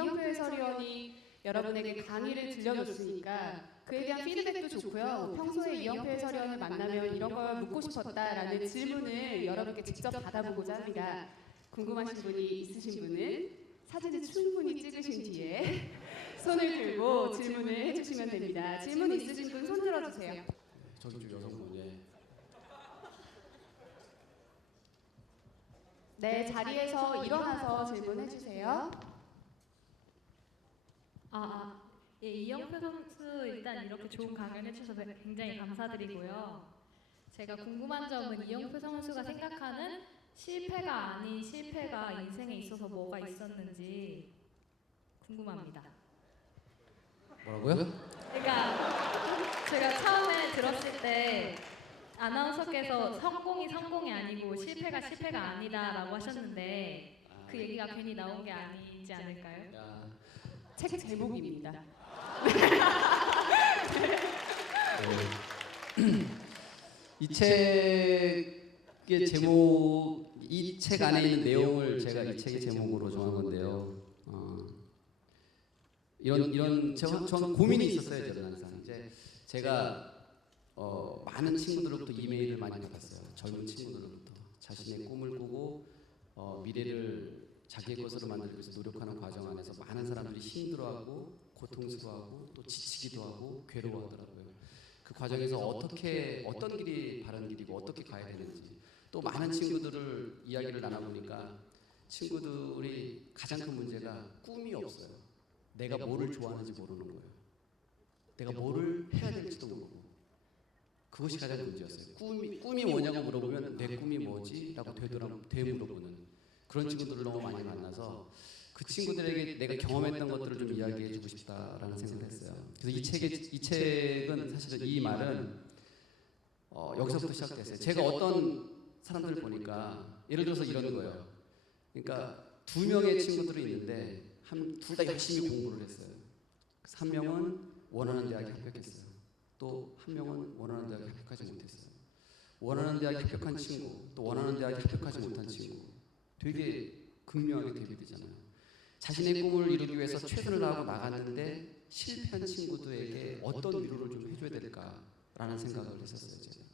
이영표 해설위원이 여러분에게 강의를 들려줬으니까 그에 대한 피드백도 좋고요. 평소에 이영표 해설위원을 만나면 이런 걸 묻고 싶었다라는 질문을 여러분께 직접 받아보고자 합니다. 궁금하신 분이 있으신 분은 사진을 충분히 찍으신 뒤에 손을 들고 질문을 해주시면 됩니다. 질문 있으신 분 손 들어주세요. 저기 여성분, 예. 네, 자리에서 일어나서 질문해주세요. 예, 이영표 선수 일단 이렇게 좋은 강연을 해주셔서 굉장히 감사드리고요. 제가 궁금한 점은 이영표 선수가 생각하는 실패가 아닌 실패가 인생에 있어서 뭐가 있었는지 궁금합니다. 뭐라고요? 그러니까 제가 처음에 들었을 때 아나운서께서 성공이 아니고 실패가 아니다라고 하셨는데 그 얘기가 괜히 나온 게 아니지 않을까요? 야, 책 제목입니다. 이 책의 제목, 이 책 안에 있는 내용을 제가 이 책의 제목으로 정한 건데요. 저는 고민이 있었어요. 저는 항상 이제 제가 많은 친구들로부터 이메일을 많이 받았어요. 젊은 친구들로부터 자신의 꿈을 꾸고 미래를 자기의 것으로 만들기 위해서 노력하는 과정 안에서 많은 사람들이 힘들어하고 고통스러워하고 또 지치기도 하고 괴로워하더라고요. 그 과정에서 어떤 길이 바른 길이고 어떻게 가야 되는지 또 많은 친구들을 이야기를 나눠보니까 친구들이 가장 큰 문제가 꿈이 없어요. 내가 뭐를 좋아하는지 모르는 거예요. 내가 뭐를 해야 될지도 모르고 그것이 가장 문제였어요. 꿈이 뭐냐고 물어보면 내 꿈이 뭐지? 라고 되물어보는 그런 친구들을 너무 많이 만나서 그 친구들에게 내가 경험했던 것들을 좀 이야기해 주고 싶다라는 생각을 했어요. 그래서 이 책은 사실은 이 말은 여기서부터 시작됐어요. 제가 어떤 사람들을 보니까 예를 들어서 이런 거예요. 그러니까 두 명의 친구들이 있는데 둘 다 열심히 공부를 했어요. 그래서 한 명은 원하는 대학에 합격했어요. 또 한 명은 원하는 대학에 합격하지 못했어요. 원하는 대학에 합격한 친구, 또 원하는 대학에 합격하지 못한 친구, 되게 극명하게 대비되잖아요. 자신의 꿈을 이루기 위해서 최선을 다하고 나갔는데 실패한 친구들에게 어떤 위로를 좀 해줘야 될까라는 생각을 했었어요. 제가.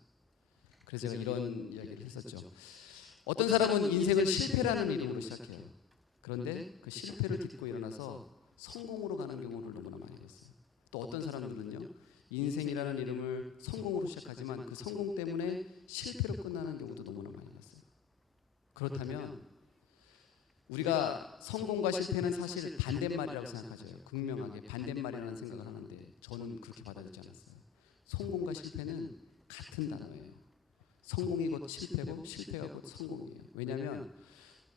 그래서 제가 이런 이야기를 했었죠. 어떤 사람은 인생을 실패라는 이름으로 시작해요. 그런데 그 실패를 딛고 일어나서 성공으로 가는 경우를 너무나 많이 했어요. 또 어떤 사람들은요, 인생이라는 이름을 성공으로 시작하지만 그 성공 때문에 실패로 끝나는 경우도 너무나 많이 있어요. 그렇다면 우리가 성공과 실패는 사실 반대말이라고 생각하죠. 극명하게 반대말이라는 생각을 하는데 저는 그렇게 받아들이지 않았어요. 성공과 실패는 같은 단어예요. 성공이 곧 실패고 실패가 곧 성공이에요. 왜냐하면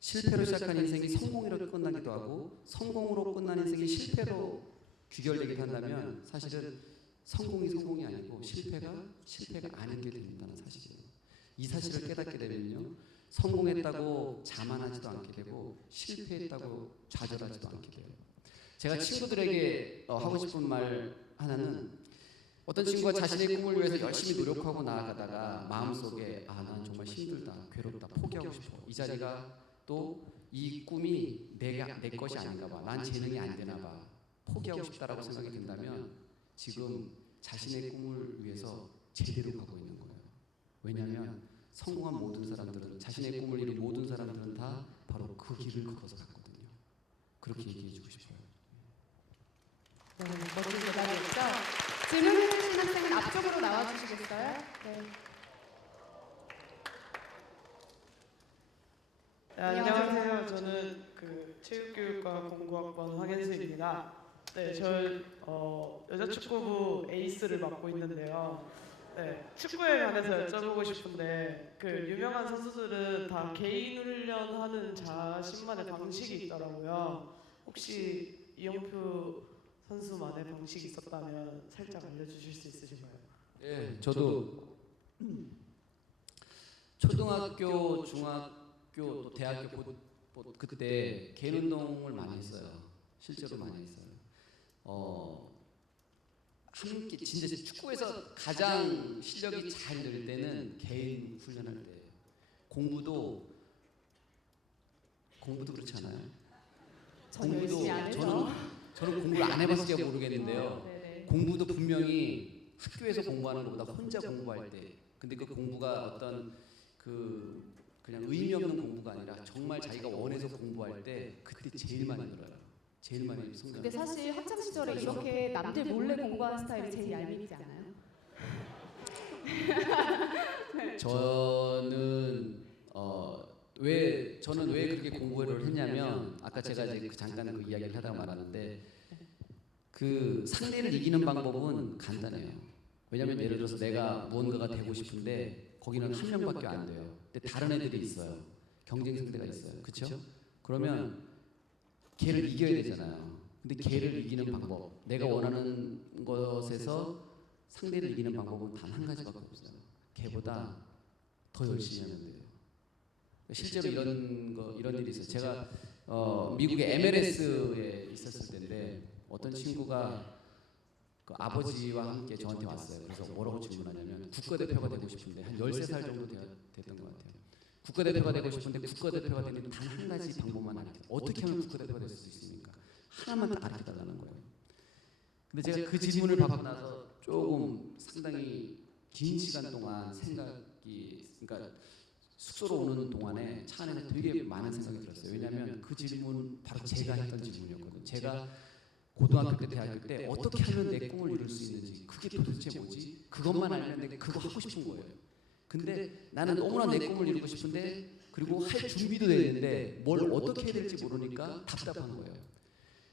실패로 시작한 인생이 성공으로 끝나기도 하고 성공으로 끝난 인생이 실패로 귀결되기도 한다면 사실은 성공이 아니고 실패가 아닌 게 된다는 사실이에요. 이 사실을 깨닫게 되면요, 성공했다고 자만하지도 않게 되고 실패했다고 좌절하지도 않게 돼요. 제가 친구들에게 하고 싶은 말 하나는, 어떤 친구가 자신의 꿈을 위해서 열심히 노력하고 나아가다가 마음속에 난 정말 힘들다, 괴롭다, 포기하고 싶어. 이 자리가 또 이 꿈이 내 것이 아닌가 봐, 난 재능이 안 되나 봐, 포기하고 싶다라고 생각이 든다면 지금 자신의 꿈을 위해서 제대로 가고 있는 거예요. 왜냐하면 성공한 모든 사람들은, 자신의 꿈을 이룬 모든 사람들은 다 바로 그 길을 걸어서 갔거든요. 그렇게 얘기해 주고 싶어요. 네, 멋진 대답이었죠. 질문해 주신 학생은 앞쪽으로 나와 주시겠어요? 네. 네, 안녕하세요. 저는 체육교육과 공부학번 황현수입니다. 네, 저는 여자축구부 에이스를 맡고 있는데요. 네, 축구에 관해서 여쭤보고 싶은데 유명한 선수들은 다 개인 훈련하는 자신만의 방식이 있더라고요. 혹시 이영표 선수만의 방식이 있었다면 살짝 알려주실 수 있으신가요? 네, 저도 초등학교, 중학교, 또 대학교 그때 개인 운동을 많이 했어요. 실제로 많이 했어요. 함께 진짜 축구에서 가장 실력이 잘 늘 때는 개인 훈련할 때. 공부도 그렇지 않아요? 전 열심히 안 해서. 저는 저는 공부를 안 해봤으니까 모르겠는데요. 네네. 공부도 분명히 학교에서 공부하는 것보다 혼자 공부할 때, 근데 그 공부가 어떤 그냥 의미 없는 공부가 아니라 정말 자기가 원해서 공부할 때 그때 제일 많이 늘어요. 제일 많이 성장. 근데 사실 학창 시절에 이렇게 남들 몰래 공부하는 스타일이 제일 얄밉지 않아요? 저는 왜 그렇게 공부를 했냐면 아까 제가 이제 잠깐 그 이야기를 하다가 말았는데 그 상대를 이기는 방법은 간단해요. 왜냐면 예를 들어서 내가 무언가가 되고 싶은데 거기는 한 명밖에 안 돼요. 근데 다른 애들이 있어요. 경쟁 상대가 있어요. 그렇죠? 그러면 걔를 이겨야 되잖아요. 근데 걔를 이기는 방법, 내가 원하는 것에서 상대를 이기는 방법은 단 한 가지밖에 없어요. 걔보다 더 열심히 하면 돼요. 실제로 이런 일이 있어요. 제가 미국의 MLS에 있었을 때인데 어떤 친구가 그 아버지와 함께 저한테 왔어요. 그래서 뭐라고 질문하냐면 국가대표가 되고 싶은데 한 13살 정도 됐던 것 같아요. 국가대표가 되고 싶은데 국가대표가 되는 단 한 가지 방법만 알려요. 어떻게 하면 국가대표가 될 수 있습니까? 하나만 딱 알려달라는 거예요. 근데 제가 그 질문을 받고 나서 조금 상당히 긴 시간 동안 그러니까 숙소로 오는 동안에 차 안에서 되게 많은 생각이 들었어요. 왜냐하면 그 질문 바로 제가 했던 질문이었거든요. 제가 고등학교 때, 대학교 때 어떻게 하면 내 꿈을 이룰 수 있는지, 그게 도대체 뭐지? 그것만 알면 내가 그거 하고 싶은 거예요. 근데 나는 너무나 내 꿈을 이루고 싶은데 그리고 할 준비도 되어 있는데 뭘 어떻게 해야 될지 모르니까 답답한 거예요.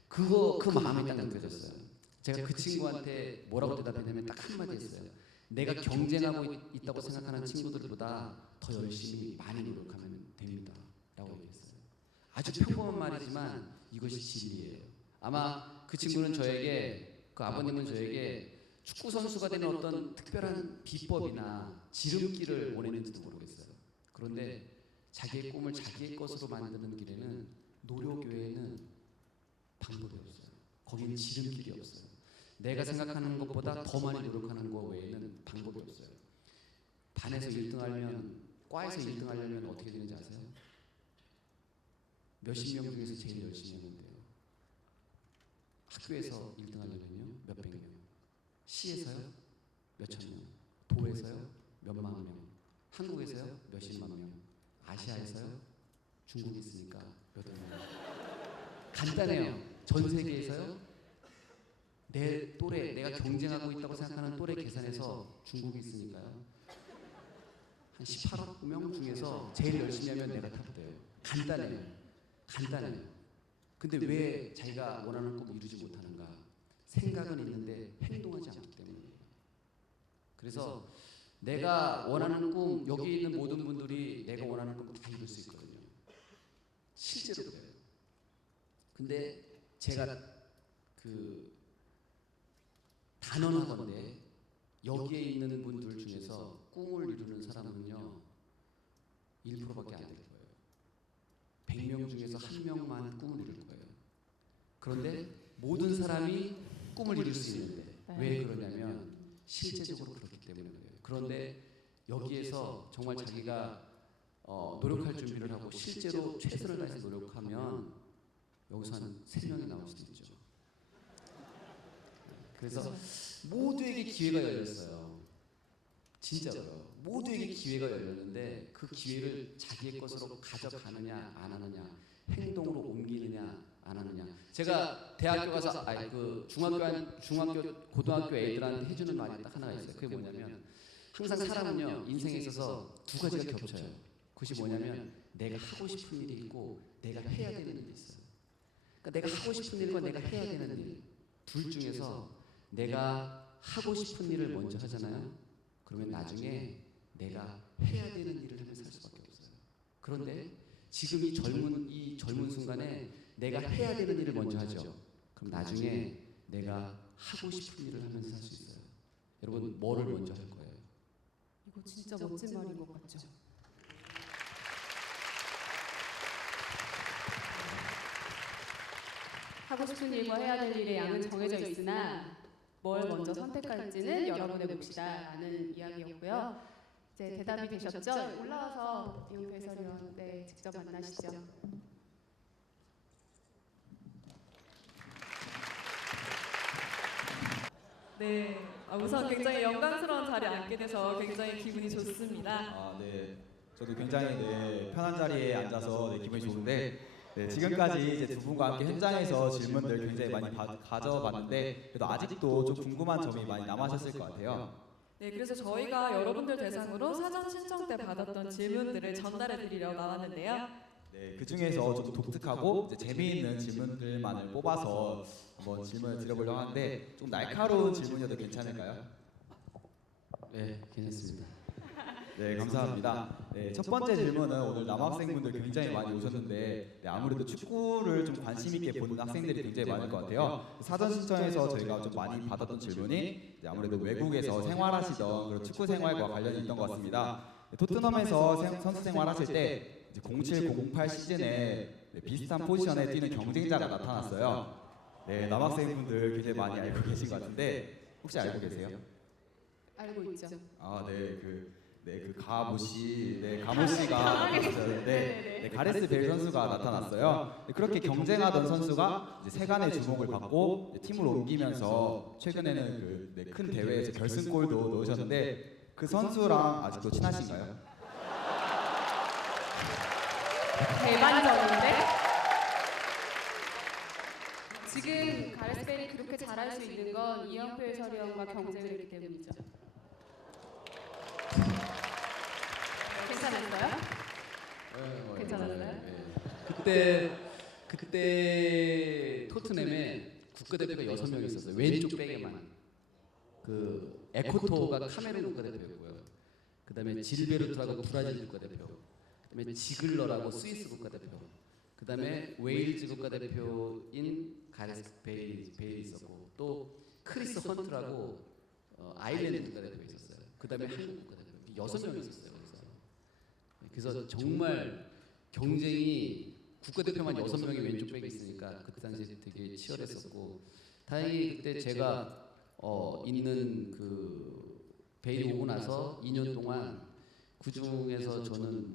그 마음이 딱 느껴졌어요. 제가 그 친구한테 뭐라고 대답했냐면 딱 한마디 했어요. 내가 경쟁하고 있다고 생각하는 친구들보다 더 열심히 많이 노력하면 됩니다. 라고 얘기했어요. 아주 평범한 말이지만 이것이 진리예요. 아마 그 친구는 저에게, 그 아버님은 저에게 축구 선수가 되는 어떤 특별한 비법이나 지름길을 원했는지도 모르겠어요. 그런데 자기의 꿈을 자기의 것으로 만드는 길에는 노력 외에는 방법이 없어요. 거기는 지름길이 없어요. 내가 생각하는 것보다 더 많이 노력하는 것 외에는 방법이 없어요. 반에서 1등하려면, 과에서 1등하려면 어떻게 되는지 아세요? 몇십 명 중에서 제일 열심히 하면 돼요. 학교에서 1등하려면요, 몇백 명. 시에서요, 몇천 명. 도에서요, 몇만 명. 한국에서요, 몇십만 명. 아시아에서요, 중국이 있으니까 몇억 명. 간단해요. 전 세계에서요, 내 또래, 내가 경쟁하고 있다고 생각하는 또래 계산해서 중국이 있으니까요. 한 18억 명 중에서 제일 열심히 하면 내가 탑돼요. 간단해요. 간단해요. 근데 왜 자기가 원하는 꿈을 이루지 못하는가? 생각은 있는데 행동하지 않기 때문이에요. 그래서 내가 원하는 꿈, 여기 있는 모든 분들이 내가 원하는 꿈 다 이룰 수 있거든요. 실제로 그래요. 근데 제가 단언하건대 여기에 있는 분들 중에서 꿈을 이루는 사람은요 1%밖에 안 될 거예요. 100명 중에서 1명만 꿈을 이룰 거예요. 그런데 모든 사람이 꿈을 이룰 수 있는데 왜 그러냐면 실제적으로 그렇기 때문에 그래요. 그런데 여기에서 정말 자기가 노력할 준비를 하고 실제로 최선을 다해서 노력하면 여기서 한 3명이 나올 수도 있죠. 그래서 모두에게 기회가 열렸어요. 진짜로요. 모두에게 기회가 열렸는데 그 기회를 자기의 것으로 가져가느냐 안 하느냐, 행동으로 옮기느냐 안 하느냐. 제가 대학교 가서 중학교 고등학교 애들한테 해주는 말이 딱 하나가 있어요. 그게 뭐냐면 항상 사람은요 인생에 있어서 두 가지가 겹쳐요. 그것이 뭐냐면 내가 하고 싶은 일이 있고 내가 해야 되는 일이 있어요. 그러니까 내가 하고 싶은 일과 내가 해야 되는 일 둘 중에서 내가 하고 싶은 일을 먼저 하잖아요. 그러면 나중에 내가 해야 되는 일을 하면 살 수밖에 없어요. 그런데 지금 이 젊은 순간에 내가 해야 되는 일을 먼저 하죠. 그럼 나중에 내가 하고 싶은 일을 하면서 살 수 있어요. 여러분 뭐를 먼저 할 거예요? 이거 진짜 멋진 말인 것 같죠? 하고 싶은 일과 해야 될 일의 양은 정해져 있으나 뭘 먼저 선택할지는 여러분의 몫이다라는 이야기였고요. 이제 대답이 되셨죠? 올라와서 이용표 해설위원 직접 만나시죠. 네, 우선 굉장히 영광스러운 자리에 앉게 돼서 굉장히 기분이 좋습니다. 아, 네. 저도 굉장히 편한 자리에 앉아서 기분이 좋은데 지금까지 이제 두 분과 함께 현장에서 질문들 굉장히 많이 가져봤는데 그래도 아직도 좀 궁금한 점이 많이 남으셨을 것 같아요. 네, 그래서 저희가 여러분들 대상으로 사전 신청 때 받았던 질문들을 전달해 드리려 나왔는데요. 네, 그 중에서 좀 독특하고 이제 재미있는 질문들만을 뽑아서 한번 질문을 드려보려고 하는데 좀 날카로운 질문이어도 괜찮을까요? 네, 괜찮습니다. 네, 감사합니다. 네, 첫 번째 질문은 오늘 남학생분들 굉장히 많이 오셨는데 아무래도 축구를 좀 관심 있게 보는 학생들이 굉장히 많을 것 같아요. 사전 신청에서 저희가 좀 많이 받았던 질문이 아무래도 외국에서 생활하시던 그런 축구 생활과 관련이 있던 것 같습니다. 토트넘에서 선수 생활하실 때 07-08 시즌에 비슷한 포지션에 뛰는 경쟁자가 나타났어요. 네, 남학생분들 굉장히 많이 알고 계신 것 같은데 혹시 알고 계세요? 알고 있죠. 아, 네, 그 가모 씨가 나타났어요. 네, 가레스 베일 선수가 나타났어요. 네, 그렇게 경쟁하던 선수가 이제 세간의 주목을 받고 팀을 옮기면서 최근에는 큰 대회에서 결승골도 넣으셨는데 그 선수랑 아직도 친하신가요? 대반전인데? 지금 가레스 베일이 그렇게 잘할 수 있는 건 이영표 해설위원과 경쟁을 했기 때문이죠. 괜찮았어요? 괜찮았어요? 그때 토트넘에 국가대표가 6명 있었어요. 왼쪽 백에만. 그 에코토가 카메룬 국가대표였고요. 그다음에 질베르트라고 브라질 국가대표. 그다음에 지글러라고 스위스 국가대표. 그다음에 웨일즈 국가대표인 가레스 베일이 있었고 또 크리스 헌트라고 아일랜드 국가대표 있었어요. 그다음에 한국 국가대표 6명 있었어요. 그래서 정말 경쟁이 국가대표만 6명이 왼쪽 백이 있으니까 그때 당시에 되게 치열했었고 다행히 그때 제가 있는 그 베일이 오고 나서 2년 동안 그 중에서 저는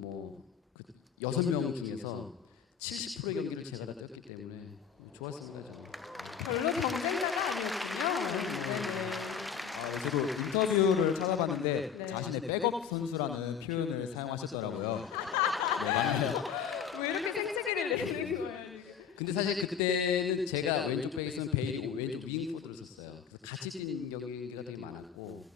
그 6명 중에서 70%의 경기를 제가 다 뛰었기 때문에 좋았습니다. 저는. 별로 경쟁자가 아니었군요. 저도 인터뷰를 찾아봤는데 네. 자신의 백업 선수라는 표현을 사용하셨더라고요. 네, 맞나요? 왜 이렇게 생채기를 내는 거예요? 근데 사실 그때는 제가 왼쪽 백에 있으면 베일이 왼쪽 윙포드를 썼어요. 그래서 같이 뛰는 경기가 되게 많았고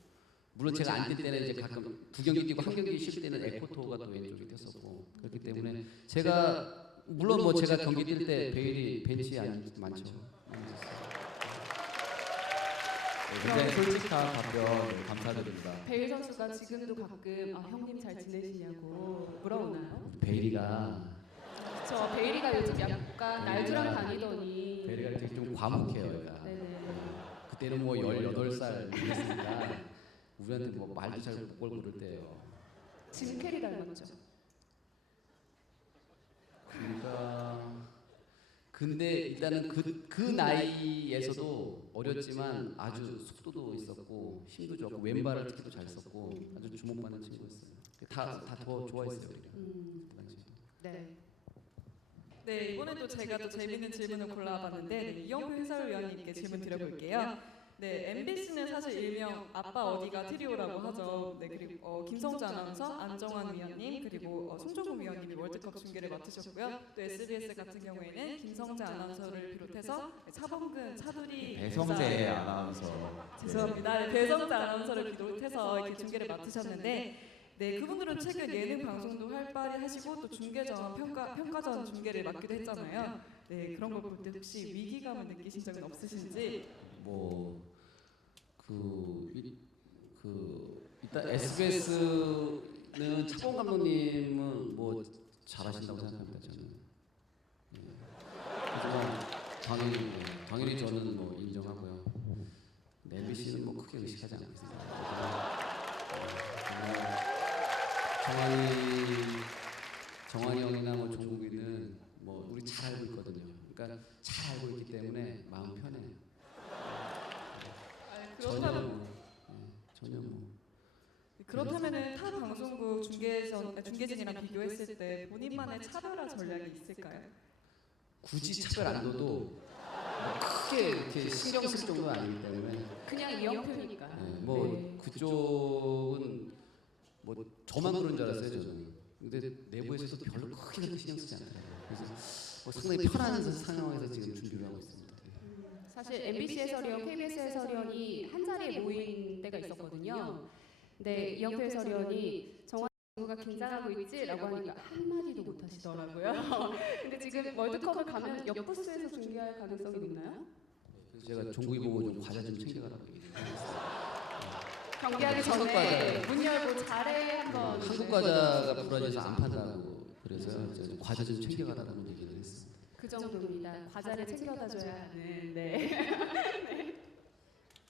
물론 제가 안 뛸 때는 이제 가끔 2경기 뛰고 1경기 쉴 때는 에코토가 또 왼쪽에 뛰었었고 그렇기 때문에 제가 물론 제가 경기 뛸 때 베일이 벤치에 앉을 때 많죠. 네, 굉장히 솔직한 답변 감사드립니다. 베일 선수가 지금도 가끔 형님 잘 지내시냐고 물어보나요? 베일이가 저 베일이가 요즘 약간 날조랑 다니더니 되게 좀 과묵해요. 얘가. 네네. 그때는 18살 됐으니까 우리한테 말도 잘 못 걸고 그럴 때예요. 짐 캐리 닮았죠. 그러니까 근데 일단은 그 나이에서도 어렸지만 아주 속도도 있었고 힘도 좋고 왼발을 특히도 잘 썼고 아주 주목받는 친구였어요. 다 더 좋아했어요. 그 당시에. 네. 네, 이번에도 제가 또 재밌는 질문을 골라봤는데 이영표 해설위원님께 질문 드려볼게요. 네, MBC는 사실 일명 아빠 어디가 트리오라고 하죠. 네, 그리고 김성주 아나운서, 안정환 위원님, 그리고 송종국 위원님이 월드컵 중계를 맡으셨고요. 또 SBS 같은 경우에는 김성재 아나운서를 비롯해서 차범근, 차두리, 배성재 아나운서. 죄송합니다. 네, 배성재 아나운서를 비롯해서 이렇게 중계를 맡으셨는데. 네, 그분들은 최근 예능 방송도 활발히 하시고 또 중계전 평가전 중계를 맡기도 했잖아요. 네, 그런 걸 볼 때 혹시 위기감을 느끼신 적은 없으신지? 일단 SBS는 차범 감독님은 잘하신다고 생각합니다. 저는. 하지만 당연히 저는 인정하고요. MBC는 크게 의식하지 않겠습니다. 정환이 형이나 종국이는 우리 잘 알고 있거든요. 그러니까 잘 알고 있기 때문에 마음 편해요. 전혀 그렇다면은 타 방송국 중계진이랑 비교했을 때 본인만의 차별화 전략이 있을까요? 굳이 차별 안 둬도 크게 이렇게 신경 쓸 정도는 아니기 때문에 그냥 이영표니까. 뭐 네. 그쪽은 뭐 저만 그런 줄 알았어요 저는. 근데 내부에서도 별로 크게 신경 쓰지 않아요. 그래서 상당히 편한 상황에서 지금 준비를 하고 있습니다. 사실 MBC 해설위원, KBS 해설위원이 한 자리에 모인 때가 있었거든요. 근데 이영표 해설위원이 정환 친구가 긴장하고 있지라고 하니까 한 마디도 못 하시더라고요. 근데 지금 월드컵을 가면 옆 부스에서 중계할 가능성이 높나요? 그래서 제가 종국이 보고 좀 과자 좀 챙겨가라고 경기하기 한국 전에 과자. 문 열고 잘해 한번. 한국 과자가 불안해서 안 판다고 그래서 제가 좀 과자 좀 챙겨가라는 얘기를 했어요. 그 정도입니다. 과자를 챙겨다 줘야 하는. 네.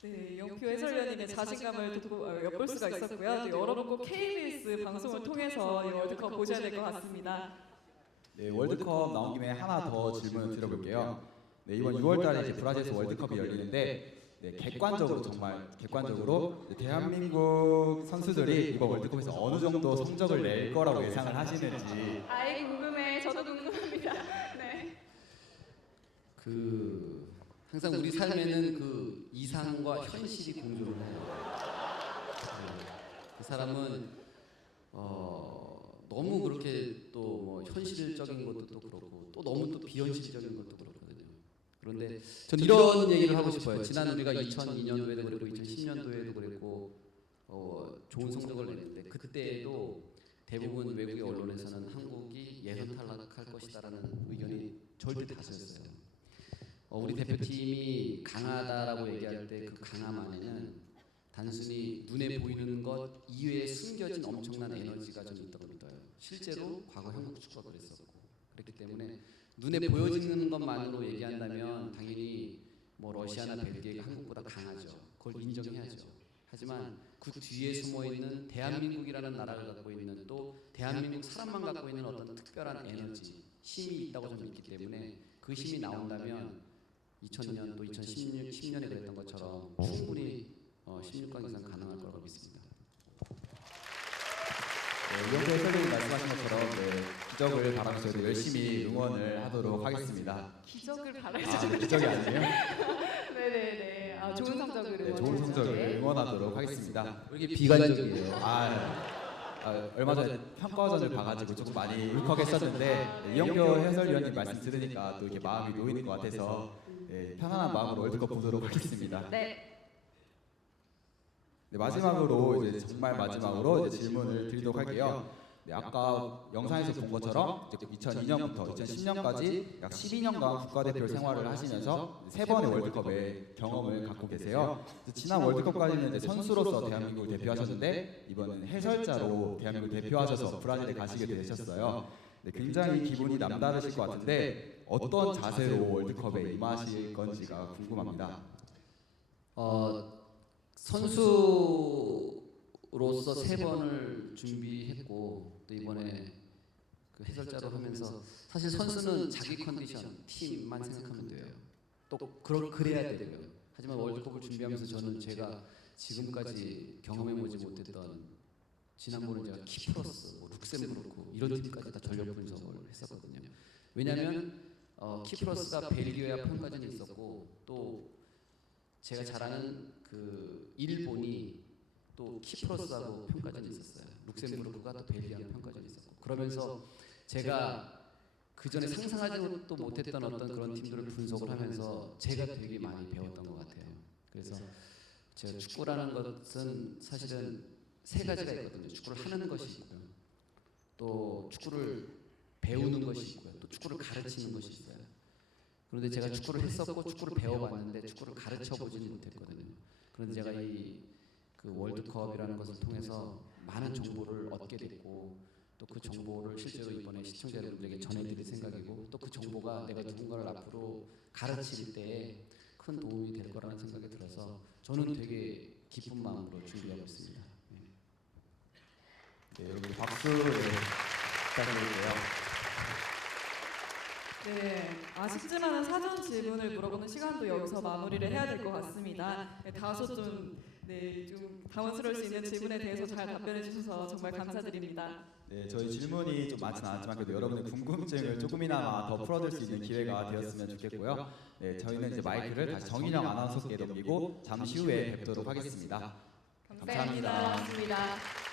네, 영표 해설위원님의 자신감을 엿볼 수가 있었고요. 또 여러분 꼭 KBS 방송을 통해서 이 월드컵 보셔야 될 것 같습니다. 네, 월드컵 나온 김에 하나 더 질문을 드려볼게요. 네, 이번 6월달에 이제 브라질에서 월드컵이 열리는데 네, 객관적으로 정말 객관적으로 대한민국 선수들이 이번 월드컵에서 어느 정도 성적을 낼 거라고 예상을 하시는지. 아이 궁금해. 저도 궁금합니다. 네. 항상 우리 삶에는 그 이상과 현실이 공존을 해요. 그 사람은 너무 그렇게 또 뭐 현실적인 것도 또 그렇고 또 너무 또 비현실적인 것도 그렇거든요. 그런데 전 이런 얘기를 하고 싶어요. 지난 우리가 2002년도에도 그랬고 2010년도에도 그랬고 좋은 성적을 냈는데 그때도 대부분 외국의 언론에서는 한국이 예선 탈락할 것이다라는 의견이 절대 다수였어요. 우리 대표팀이 강하다라고 얘기할 때 그 강함 안에는 단순히 눈에 보이는 것 이외에 숨겨진 엄청난 에너지가 좀 있다고 믿어요. 실제로 과거 한국 축구가 그랬었고 그렇기 때문에 눈에 보여지는 것만으로 얘기한다면 당연히 뭐 러시아나 벨기에가 한국보다 강하죠. 그걸 인정해야죠. 하지만 그 뒤에 숨어 있는 대한민국이라는 나라를 갖고 있는 또 대한민국 사람만 갖고 있는 어떤 특별한 에너지, 힘이 있다고 저는 믿기 때문에 그 힘이 나온다면 2000년 또 2010년에 그랬던 것처럼 충분히 16강 이상 가능할 거라고 믿습니다. 네, 이영표 해설위원님 말씀하신 것처럼 네, 기적을 바라면서 저희도 열심히 응원을 하도록 하겠습니다. 기적을 바라죠. 아, 기적이 아니에요? 네네네. 아, 좋은 성적을 네, 좋은 성적을 응원하도록 하겠습니다. 왜 이렇게 비관적이에요? 얼마 전에 평가전을 봐가지고 조금 많이 울컥했었는데 네, 이영표 해설위원님 말씀 들으니까 또 이렇게 마음이 놓이는 것 같아서 네, 편안한 마음으로 월드컵 보도록 하겠습니다. 네. 네, 마지막으로 이제 정말 마지막으로 이제 질문을 드리도록 할게요. 네, 아까 영상에서 본 것처럼 2002년부터 2010년까지 약 12년간 국가대표 생활을 하시면서 3번의 월드컵의 경험을 갖고 계세요. 지난 월드컵까지는 이제 선수로서 대한민국을 대표하셨는데 이번은 해설자로 대한민국을 대표하셔서 브라질에 가시게 되셨어요. 네, 굉장히 기분이 남다르실 것 같은데 어떤 자세로 월드컵에 임하실 건지가 궁금합니다. 선수로서 3번을 준비했고 또 이번에 그 해설자로 하면서 사실 선수는 자기 컨디션, 팀만 생각하면 돼요. 또 그래야 되고요. 하지만 월드컵을 준비하면서 저는 제가 지금까지 경험해보지 못했던 지난번에 제가 키프러스, 룩셈부르크 이런 팀까지 다 전력 분석을 했었거든요. 왜냐하면 키프러스가 벨기에와 평가전이 있었고 또 제가 잘 아는 그 일본이 또 키프러스하고 평가전이 있었어요. 룩셈부르크가 또 벨기에하고 평가전이 있었고 그러면서 제가 그 전에 상상하지도 못했던 어떤 그런 팀들을 분석을 하면서 제가 되게 많이 배웠던 것 같아요. 그래서 제가 축구라는 것은 사실은 3가지가 있거든요. 축구를 하는 것이 있고요. 또 축구를 배우는 것이 있고요. 또 축구를 가르치는 것이 있어요. 그런데 제가 축구를 했었고 축구를 배워봤는데 축구를 가르쳐보지는 못했거든요. 그런데 제가 그 월드컵이라는 것을 통해서 많은 정보를 얻게 됐고 또 그 정보를 실제로 이번에 시청자 여러분들에게 전해드릴 생각이고 또 그 정보가 내가 누군가를 앞으로 가르칠 때 큰 도움이 될 거라는 생각이 들어서 저는 되게 기쁜 마음으로 준비하고 있습니다. 네, 여러분 박수 부탁드릴게요. 네, 아쉽지만 사전 질문을 물어보는 시간도 여기서 마무리를 해야 될 것 같습니다. 네, 다소 좀 네, 좀 당황스러울 수 있는 질문에 대해서 잘 답변해 주셔서 정말 감사드립니다. 네, 저희 질문이 좀 많지는 않았지만 그래도 여러분의 궁금증을 조금이나마 더 풀어줄 수 있는 기회가 되었으면 좋겠고요. 네, 저희는 이제 마이크를 다시 정인영 아나운서께 넘기고 잠시 후에 뵙도록 하겠습니다. 감사합니다. 고맙습니다.